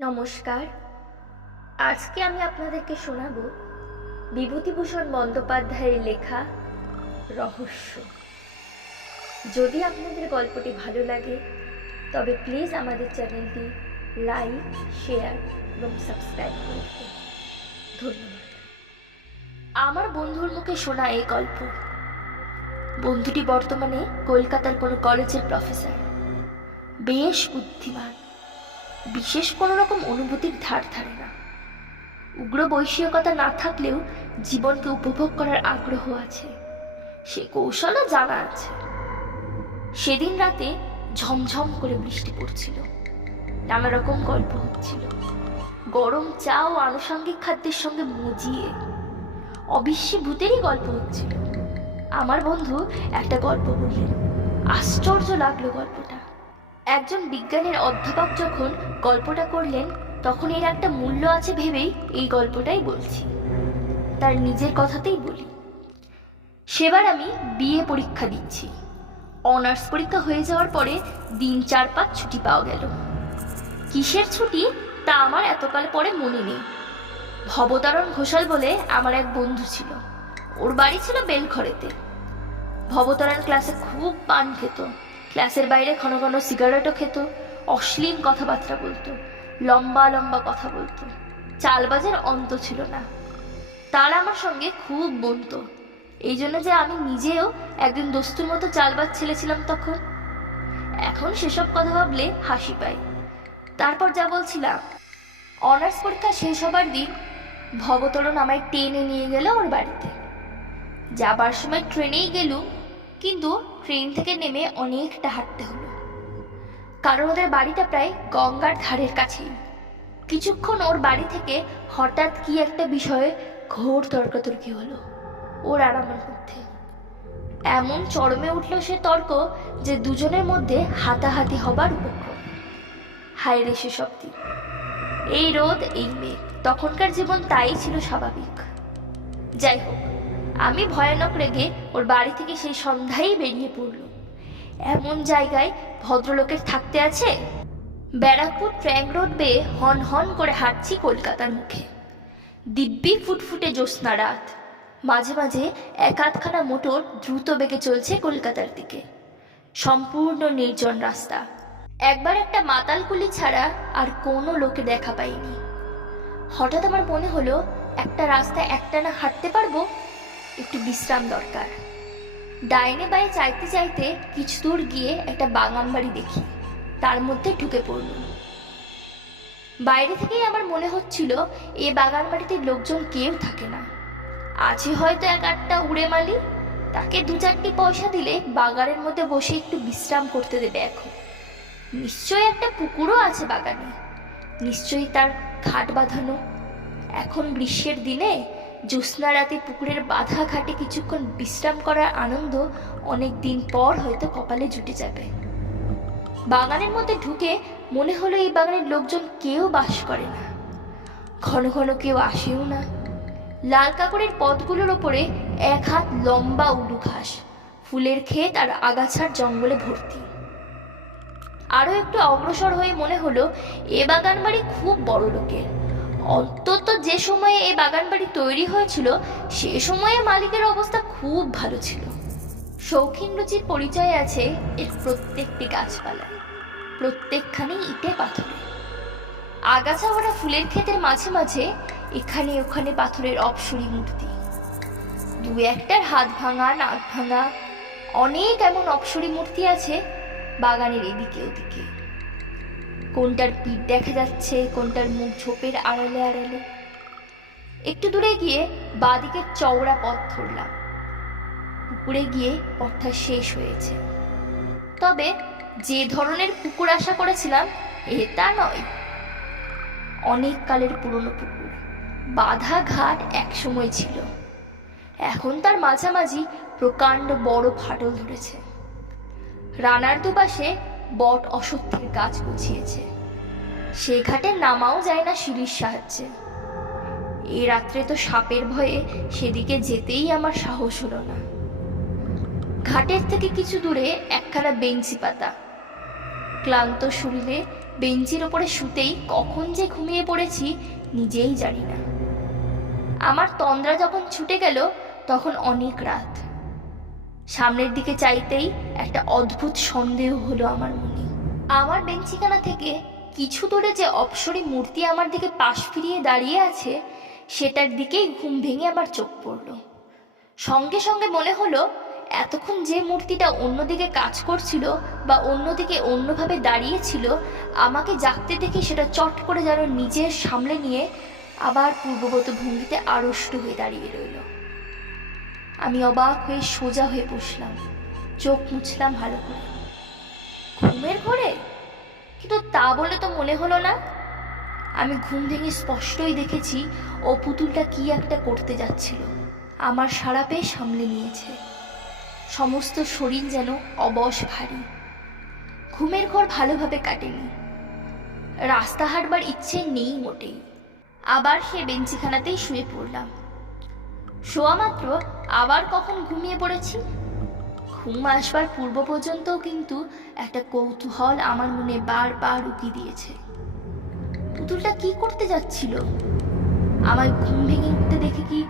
নমস্কার। আজকে আমি আপনাদেরকে শোনাব বিভূতিভূষণ বন্দ্যোপাধ্যায়ের লেখা রহস্য। যদি আপনাদের গল্পটি ভালো লাগে তবে প্লিজ আমাদের চ্যানেলটি লাইক, শেয়ার এবং সাবস্ক্রাইব করে দেবেন। ধন্যবাদ। আমার বন্ধুর মুখে শোনা এই গল্প। বন্ধুটি বর্তমানে কলকাতার কোনো কলেজের প্রফেসর, বেশ বুদ্ধিমান, বিশেষ কোনো রকম অনুভূতির ধার ধারে না। উগ্র বৈষয়িকতা না থাকলেও জীবনকে উপভোগ করার আগ্রহ আছে, সে কৌশলও জানা আছে। সেদিন রাতে ঝমঝম করে বৃষ্টি পড়ছিল, নানা রকম গল্প হচ্ছিল, গরম চা ও আনুষঙ্গিক খাদ্যের সঙ্গে মজিয়ে অবিশ্বাসী ভূতেরই গল্প হচ্ছিল। আমার বন্ধু একটা গল্প বললেন, আশ্চর্য লাগলো গল্পটা। একজন বিজ্ঞানের অধ্যাপক যখন গল্পটা করলেন তখন এর একটা মূল্য আছে ভেবেই এই গল্পটাই বলছি। তার নিজের কথাতেই বলি। সেবার আমি বিএ পরীক্ষা দিচ্ছি। অনার্স পরীক্ষা হয়ে যাওয়ার পরে দিন 4-5 ছুটি পাওয়া গেল। কিসের ছুটি তা আমার এতকাল পরে মনে নেই। ভবতারণ ঘোষাল বলে আমার এক বন্ধু ছিল, ওর বাড়ি ছিল বেলঘরেতে। ভবতারণ ক্লাসে খুব পান খেত, ক্লাসের বাইরে ঘন ঘন সিগারেটও খেত, অশ্লীল কথাবার্তা বলতো, লম্বা লম্বা কথা বলতো, চালবাজের অন্ত ছিল না। তার আমার সঙ্গে খুব বনতো, এই জন্য যে আমি নিজেও একদিন দস্তুর মতো চালবাজ ছেলে ছিলাম তখন। এখন সেসব কথা ভাবলে হাসি পায়। তারপর যা বলছিলাম, অনার্স পরীক্ষা শেষ হবার দিন ভবতরণ আমায় টেনে নিয়ে গেল ওর বাড়িতে। যাবার সময় ট্রেনেই গেলুম, কিন্তু ট্রেন থেকে নেমে অনেকটা হাঁটতে হলো, কারণ ওদের বাড়িটা প্রায় গঙ্গার ধারের কাছেই। কিছুক্ষণ ওর বাড়ি থেকে হঠাৎ কি একটা বিষয়ে ঘোর তর্কাতর্কি হলো ওর আর আমার মধ্যে। এমন চরমে উঠল সে তর্ক যে দুজনের মধ্যে হাতাহাতি হবার উপক্রম। হায় রে সেসব দিন, এই রোদ এই মেঘ, তখনকার জীবন তাই ছিল স্বাভাবিক। যাই হোক, আমি ভয়ানক রেগে ওর বাড়ি থেকে সেই সন্ধ্যায় বেরিয়ে পড়ল। এমন জায়গায় ভদ্রলোকের থাকতে আছে? ব্যারাকপুর ট্র্যাঙ্ক রোড বেয়ে হন হন করে হাঁটছি কলকাতার মুখে। দিব্যি ফুটফুটে জ্যোৎস্না রাত, মাঝে মাঝে এক আধখানা মোটর দ্রুত বেগে চলছে কলকাতার দিকে। সম্পূর্ণ নির্জন রাস্তা, একবার একটা মাতালকুলি ছাড়া আর কোনো লোকে দেখা পাইনি। হঠাৎ আমার মনে হলো একটা রাস্তায় একটানা হাঁটতে পারবো, একটু বিশ্রাম দরকার। ডাইনে বায়ে চাইতে চাইতে কিছু দূর গিয়ে একটা বাগান বাড়ি দেখি, তার মধ্যে ঢুকে পড়ল। বাইরে থেকেই আমার মনে হচ্ছিল এ বাগান বাড়িতে লোকজন কেউ থাকে না, আছে হয়তো এক আধটা উড়ে মালি, তাকে 2-4টি পয়সা দিলে বাগানের মধ্যে বসে একটু বিশ্রাম করতে দেবে। এখন নিশ্চয়ই একটা পুকুরও আছে বাগানে, নিশ্চয়ই তার ঘাট বাঁধানো। এখন গ্রীষ্মের দিনে জ্যোৎস্না রাতে পুকুরের বাঁধা ঘাটে কিছুক্ষণ বিশ্রাম করার আনন্দ অনেক দিন পর হয়তো কপালে জুটে যাবে। বাগানের মধ্যে ঢুকে মনে হলো এই বাগানের লোকজন কেউ বাস করে না, ঘন ঘন কেউ আসেও না। লাল কাপড়ের পথগুলোর ওপরে 1 হাত লম্বা উলু ঘাস, ফুলের ক্ষেত আর আগাছার জঙ্গলে ভর্তি। আরো একটু অগ্রসর হয়ে মনে হলো এ বাগান বাড়ি খুব বড় লোকের। অন্তত যে সময়ে এই বাগান বাড়ি তৈরি হয়েছিল সে সময়ে মালিকের অবস্থা খুব ভালো ছিল। শৌখিন রুচির পরিচয় আছে এর প্রত্যেকটি গাছপালায়, প্রত্যেকখানি ইটে পাথরে। আগাছা ভরা ফুলের ক্ষেতের মাঝে মাঝে এখানে ওখানে পাথরের অপসরী মূর্তি, 2-1টার হাত ভাঙা নাক ভাঙা, অনেক এমন অপসরী মূর্তি আছে বাগানের এদিকে ওদিকে। কোনটার পিঠ দেখা যাচ্ছে, কোনটার মুখ ঝোপের আড়ালে আড়ালে। একটু দূরে গিয়ে বাঁদিকের চওড়া পথ ধরলাম। পুকুরে গিয়ে পথটা শেষ হয়েছে, তবে যে ধরনের পুকুর আশা করেছিলাম তা নয়। অনেক কালের পুরনো পুকুর, বাঁধা ঘাট এক সময় ছিল, এখন তার মাঝামাঝি প্রকাণ্ড বড় ফাটল ধরেছে। রানার দুপাশে বট অশ্বত্থের গাছ গুছিয়েছে, সে ঘাটে নামাও যায় না সিঁড়ির সাহায্যে। এই রাত্রে তো সাপের ভয়ে সেদিকে যেতেই আমার সাহস হলো না। ঘাটের থেকে কিছু দূরে একখানা বেঞ্চি পাতা, ক্লান্ত শরীরে বেঞ্চির ওপরে শুতেই কখন যে ঘুমিয়ে পড়েছি নিজেই জানি না। আমার তন্দ্রা যখন ছুটে গেল তখন অনেক রাত। সামনের দিকে চাইতেই একটা অদ্ভুত সন্দেহ হলো আমার মনে। আমার বেঞ্চিখানা থেকে কিছু দূরে যে অপ্সরী মূর্তি আমার দিকে পাশ ফিরিয়ে দাঁড়িয়ে আছে সেটার দিকেই ঘুম ভেঙে আমার চোখ পড়ল। সঙ্গে সঙ্গে মনে হলো এতক্ষণ যে মূর্তিটা অন্যদিকে কাজ করছিল বা অন্যদিকে অন্যভাবে দাঁড়িয়েছিল, আমাকে জাগতে দেখে সেটা চট করে যেন নিজের সামলে নিয়ে আবার পূর্ববত ভঙ্গিতে আড়ষ্ট হয়ে দাঁড়িয়ে রইল। আমি অবাক হয়ে সোজা হয়ে বসলাম, চোখ মুছলাম ভালো করে। ঘুমের ঘোরে? কিন্তু তা বলে তো মনে হলো না। আমি ঘুম ভেঙে স্পষ্টই দেখেছি ও পুতুলটা কি একটা করতে যাচ্ছিল। আমার সাড়া পেয়ে সামলে নিয়েছে। সমস্ত শরীর যেন অবশ ভারী। ঘুমের ঘর ভালোভাবে কাটেনি। রাস্তা হাঁটবার ইচ্ছে নেই মোটেই। আবার সে বেঞ্চিখানাতেই শুয়ে পড়লাম। শোয়া মাত্র আবার কখন ঘুমিয়ে পড়েছি। ঘুম আসবার পূর্ব পর্যন্তও কিন্তু একটা কৌতূহল আমার মনে বারবার উকি দিয়েছে। পুতুলটা কি করতে যাচ্ছিল? আমার ঘুম ভেঙে উঠতে দেখে কি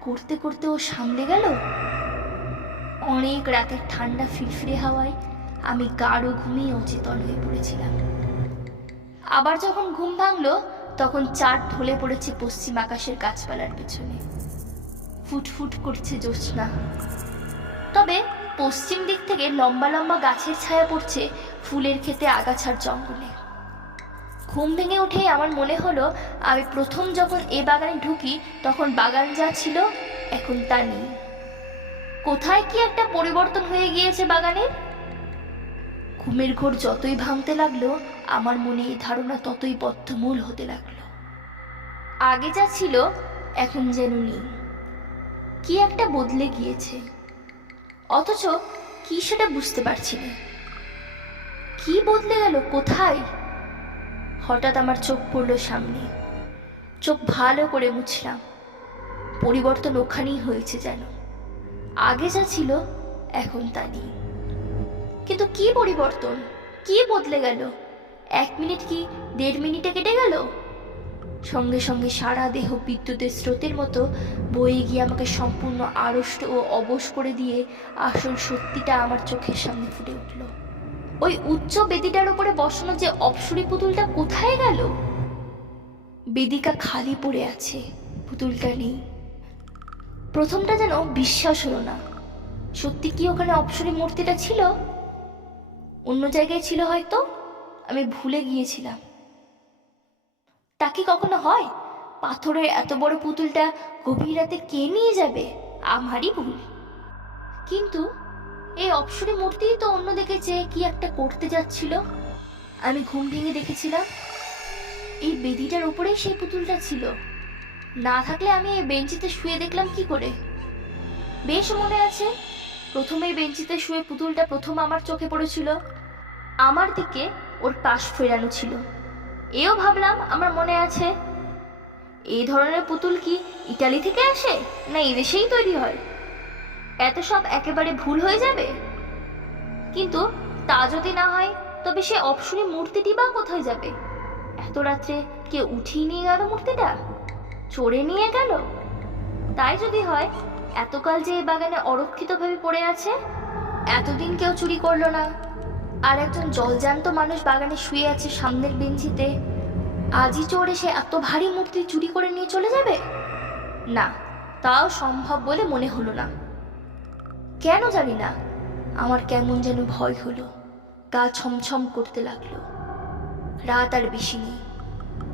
করতে করতে ও সামলে গেল? অনেক রাতের ঠান্ডা ফিরফিরে হাওয়ায় আমি গাঢ় ঘুমিয়ে অচেতন হয়ে পড়েছিলাম। আবার যখন ঘুম ভাঙলো তখন চাঁদ ঢলে পড়েছে পশ্চিম আকাশের গাছপালার পেছনে। ফুটফুট করছে জ্যোৎস্না। তবে পশ্চিম দিক থেকে লম্বা লম্বা গাছের ছায়া পড়ছে ফুলের ক্ষেতে আগাছার জঙ্গলে। ঘুম ভেঙে উঠেই আমার মনে হলো আমি প্রথম যখন এ বাগানে ঢুকি তখন বাগান যা ছিল এখন তা নেই। কোথায় কি একটা পরিবর্তন হয়ে গিয়েছে বাগানের। ঘুমের ঘোর যতই ভাঙতে লাগলো আমার মনে এই ধারণা ততই বদ্ধমূল হতে লাগলো। আগে যা ছিল এখন যেন নেই। কি একটা বদলে গিয়েছে, অথচ কি সেটা বুঝতে পারছি না। কি বদলে গেল? কোথায়? হঠাৎ আমার চোখ পড়ল সামনে। চোখ ভালো করে মুছলাম। পরিবর্তন ওখানেই হয়েছে যেন। আগে যা ছিল এখন তা নেই। কিন্তু কি পরিবর্তন? কি বদলে গেল? 1 মিনিট কি 1.5 মিনিটে কেটে গেল? সঙ্গে সঙ্গে সারা দেহ বিদ্যুতের স্রোতের মতো বয়ে গিয়ে আমাকে সম্পূর্ণ আড়ষ্ট ও অবশ করে দিয়ে আসল সত্যিটা আমার চোখের সামনে ফুটে উঠল। ওই উচ্চ বেদিটার উপরে বসানো যে অপ্সরী পুতুলটা কোথায় গেল? বেদিকা খালি পড়ে আছে, পুতুলটা নেই। প্রথমটা যেন বিশ্বাস হলো না। সত্যি কি ওখানে অপ্সরী মূর্তিটা ছিল? অন্য জায়গায় ছিল হয়তো, আমি ভুলে গিয়েছিলাম। তা কি কখনো হয়? পাথরের এত বড় পুতুলটা গভীর রাতে কে নিয়ে যাবে? আমারই ভুল। কিন্তু এই অপ্সরী মূর্তি তো অন্যদিকে চেয়ে কি একটা করতে যাচ্ছিল। আমি ঘুম ভেঙে দেখেছিলাম এই বেদিটার উপরেই সেই পুতুলটা ছিল। না থাকলে আমি এই বেঞ্চিতে শুয়ে দেখলাম কি করে? বেশ মনে আছে, প্রথমে এই বেঞ্চিতে শুয়ে পুতুলটা প্রথম আমার চোখে পড়েছিল। আমার দিকে ওর পাশ ফেরানো ছিল। এও ভাবলাম আমার মনে আছে। এই ধরনের পুতুল কি ইটালি থেকে আসে না এদেশেই তৈরি হয়? এত সব একেবারে ভুল হয়ে যাবে। কিন্তু তা যদি না হয় তবে সে অপ্সরী মূর্তিটি বা কোথায় যাবে? এত রাত্রে কে উঠিয়ে নিয়ে গেল মূর্তিটা? চড়ে নিয়ে গেল? তাই যদি হয়, এতকাল যে এই বাগানে অরক্ষিতভাবে পড়ে আছে, এতদিন কেউ চুরি করলো না, আর একজন জলজান্ত মানুষ বাগানে শুয়ে আছে সামনের বেঞ্চিতে, আজই চোর এসে এত ভারী মূর্তি চুরি করে নিয়ে চলে যাবে? না, তাও সম্ভব বলে মনে হলো না। কেন জানি না, আমার কেমন যেন ভয় হলো। গা ছমছম করতে লাগলো। রাত আর বেশি নেই।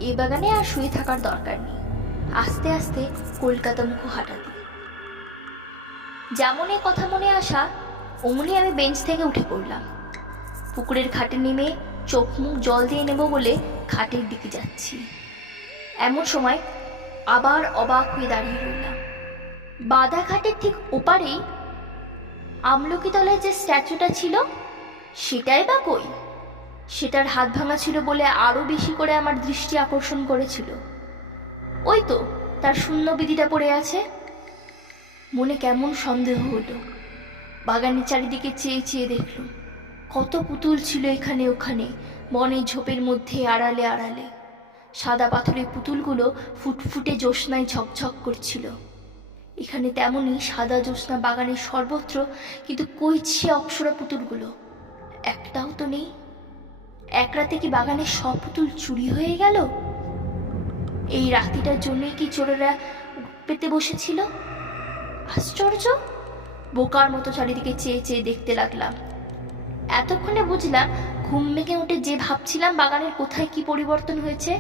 এ বাগানে আর শুয়ে থাকার দরকার নেই। আস্তে আস্তে কলকাতা মুখ হাঁটা দিই। যেমন এ কথা মনে আসা অমনি আমি বেঞ্চ থেকে উঠে পড়লাম। পুকুরের ঘাটে নেমে চোখ মুখ জল দিয়ে নেব বলে ঘাটের দিকে যাচ্ছি। এমন সময় আবার অবাক হয়ে দাঁড়িয়ে রইলাম। বাঁধা ঘাটের ঠিক ওপারেই আমলকি তলায় যে স্ট্যাচুটা ছিল সেটাই বা কই? সেটার হাত ভাঙা ছিল বলে আরো বেশি করে আমার দৃষ্টি আকর্ষণ করেছিল। ওই তো তার শূন্য বেদিটা পড়ে আছে। মনে কেমন সন্দেহ হলো। বাগানের চারিদিকে চেয়ে চেয়ে দেখলুম কত পুতুল ছিল এখানে ওখানে, বনের ঝোপের মধ্যে আড়ালে আড়ালে সাদা পাথরের পুতুলগুলো ফুটফুটে জ্যোৎস্নায় ঝকঝক করছিল। এখানে তেমনই সাদা জ্যোৎস্না বাগানের সর্বত্র, কিন্তু কই সে অপ্সরা পুতুলগুলো? একটাও তো নেই। এক রাতে কি বাগানের সব পুতুল চুরি হয়ে গেল? এই রাতিটার জন্যই কি চোরেরা পেতে বসেছিল? আশ্চর্য! বোকার মতো চারিদিকে চেয়ে চেয়ে দেখতে লাগলাম। এতক্ষণে বুঝলাম, ঘুম ভেঙে উঠে যে ভাবছিলাম বাগানের কোথায় কি পরিবর্তন হয়েছে,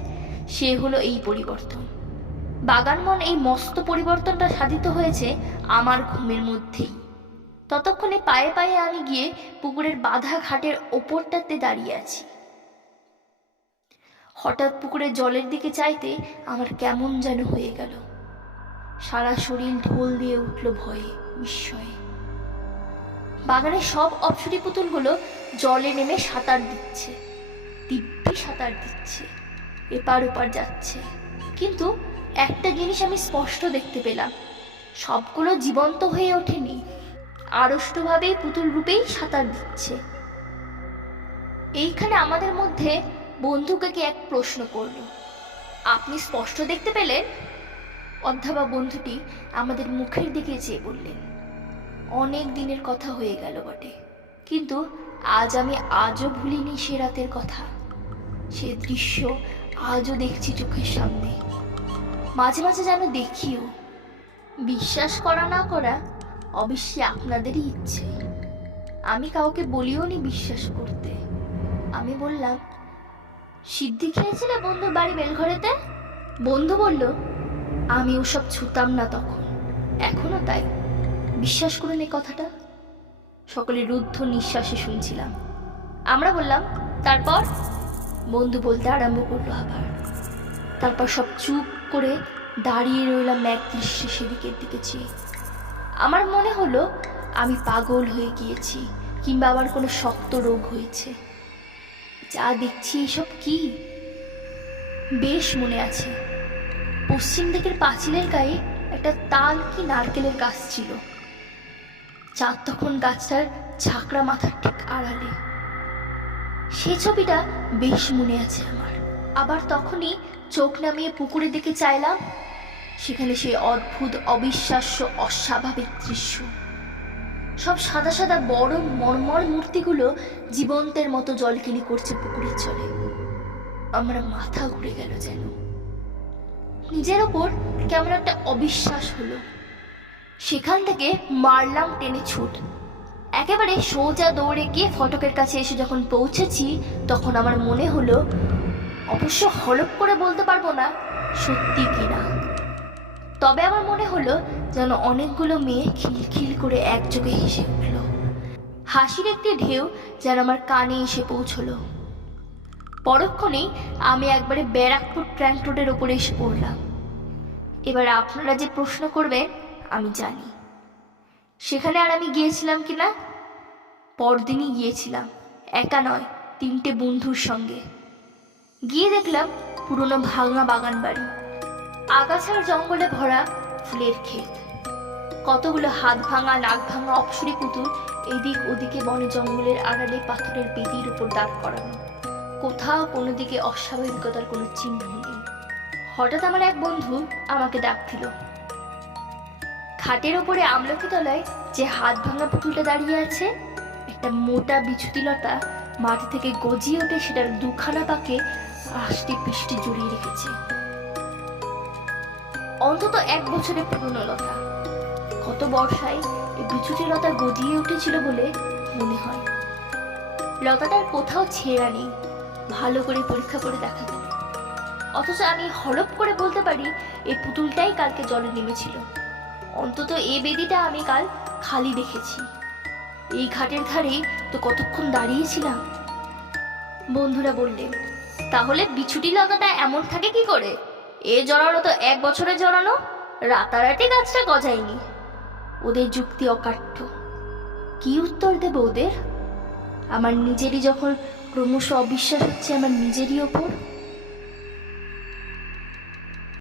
সে হলো এই পরিবর্তন। বাগান মন এই মস্ত পরিবর্তনটা সাধিত হয়েছে আমার ঘুমের মধ্যেই। ততক্ষণে পায়ে পায়ে আমি গিয়ে পুকুরের বাঁধা ঘাটের ওপরটাতে দাঁড়িয়ে আছি। হঠাৎ পুকুরের জলের দিকে চাইতে আমার কেমন যেন হয়ে গেল। সারা শরীর ঢোল দিয়ে উঠল ভয়ে, বিস্ময়ে। বাগানের সব অপ্সরী পুতুলগুলো জলে নেমে সাঁতার দিচ্ছে, দিব্যি সাঁতার দিচ্ছে, এপার ওপার যাচ্ছে। কিন্তু একটা জিনিস আমি স্পষ্ট দেখতে পেলাম, সবগুলো জীবন্ত হয়ে ওঠেনি, আড়ষ্টভাবেই পুতুল রূপেই সাঁতার দিচ্ছে। এইখানে আমাদের মধ্যে বন্ধুকে এক প্রশ্ন করল, আপনি স্পষ্ট দেখতে পেলেন? অধ্যাপক বন্ধুটি আমাদের মুখের দিকে চেয়ে বললেন, অনেক দিনের কথা হয়ে গেল বটে, কিন্তু আমি আজও ভুলিনি সে রাতের কথা। সে দৃশ্য আজও দেখছি চোখের সামনে, মাঝে মাঝে যেন দেখিও। বিশ্বাস করা না করা অবশ্যই আপনাদেরই ইচ্ছে। আমি কাউকে বলিও নি বিশ্বাস করতে। আমি বললাম, সিদ্ধি খেয়েছিলে বন্ধুর বাড়ি বেলঘরেতে? বন্ধু বলল, আমি ওসব ছুতাম না তখন, এখনো তাই। বিশ্বাস করুন এই কথাটা। সকলে রুদ্ধ নিঃশ্বাসে শুনছিলাম। আমরা বললাম, তারপর? বন্ধু বলতে আরম্ভ করলো আবার। তারপর সব চুপ করে দাঁড়িয়ে রইলাম এক দৃশ্যে সেদিকের দিকে চেয়ে। আমার মনে হলো আমি পাগল হয়ে গিয়েছি, কিংবা আবার কোনো শক্ত রোগ হয়েছে। যা দেখছি এসব কি? বেশ মনে আছে, পশ্চিম দিকের পাঁচিলের গায়ে একটা তাল কি নারকেলের গাছ ছিল। চাঁদ তখন গাছটার ঝাঁকড়া মাথার ঠিক আড়ালে। সে ছবিটা বেশ মনে আছে আমার। আবার তখনই চোখ নামিয়ে পুকুরের দিকে চাইলাম, সেখানে সেই অদ্ভুত, অবিশ্বাস্য, অস্বাভাবিক দৃশ্য। সব সাদা সাদা বড় মর্মর মূর্তিগুলো জীবন্তের মতো জলকেলি করছে পুকুরের জলে। আমার মাথা ঘুরে গেল যেন। নিজের ওপর কেমন একটা অবিশ্বাস হলো। সেখান থেকে মারলাম টেনে ছুট। একেবারে সোজা দৌড়ে গিয়ে ফটকের কাছে এসে যখন পৌঁছেছি, তখন আমার মনে হলো, অবশ্য হলপ করে বলতে পারবো না সত্যি কিনা, তবে আমার মনে হলো যেন অনেকগুলো মেয়ে খিলখিল করে একযোগে হেসে উঠল। হাসির একটি ঢেউ যেন আমার কানে এসে পৌঁছলো। পরক্ষণেই আমি একবারে ব্যারাকপুর ট্র্যাঙ্ক রোডের ওপরে এসে পড়লাম। এবার আপনারা যে প্রশ্ন করবেন আমি জানি। সেখানে আর আমি গিয়েছিলাম কিনা? পরদিনই গিয়েছিলাম, একা নয়, 3টে বন্ধুর সঙ্গে। গিয়ে দেখলাম পুরনো ভাঙা বাগান বাড়ি, আগাছার জঙ্গলে ভরা ফুলের ক্ষেত, কতগুলো হাত ভাঙা নাক ভাঙা অপ্সরী পুতুল এদিক ওদিকে বনে জঙ্গলের আড়ালে পাথরের বেদির উপর দাঁড় করানো। কোথাও কোনো দিকে অস্বাভাবিকতার কোনো চিহ্ন নেই। হঠাৎ আমার এক বন্ধু আমাকে ডাক দিল। খাটের ওপরে আমলকি তলায় যে হাত ভাঙা পুতুলটা দাঁড়িয়ে আছে, একটা মোটা বিছুতিলতা মাটি থেকে গজিয়ে ওঠে সেটার দুখানা পাকে আষ্টি পৃষ্টি জড়িয়ে রেখেছে। অন্তত 1 বছরের পুরনো লতা। কত বর্ষায় এই বিছুটি লতা গজিয়ে উঠেছিল বলে মনে হয়। লতাটার কোথাও ছেঁড়া নেই, ভালো করে পরীক্ষা করে দেখা গেল। অথচ আমি হলপ করে বলতে পারি এই পুতুলটাই কালকে জলে নেমেছিল। অন্তত এই বেদিটা আমি কাল খালি দেখেছি। এই ঘাটের ধারে তো কতক্ষণ দাঁড়িয়েছিলাম। বন্ধুরা বললেন, তাহলে বিছুটি লতাটা এমন থাকে কি করে? এ জড়ানো তো 1 বছরে জড়ানো, রাতারাতি গাছটা গজায়নি। ওদের যুক্তি অকাঠ্য। কি উত্তর দেব ওদের? আমার নিজেরই যখন ক্রমশ অবিশ্বাস হচ্ছে আমার নিজেরই ওপর।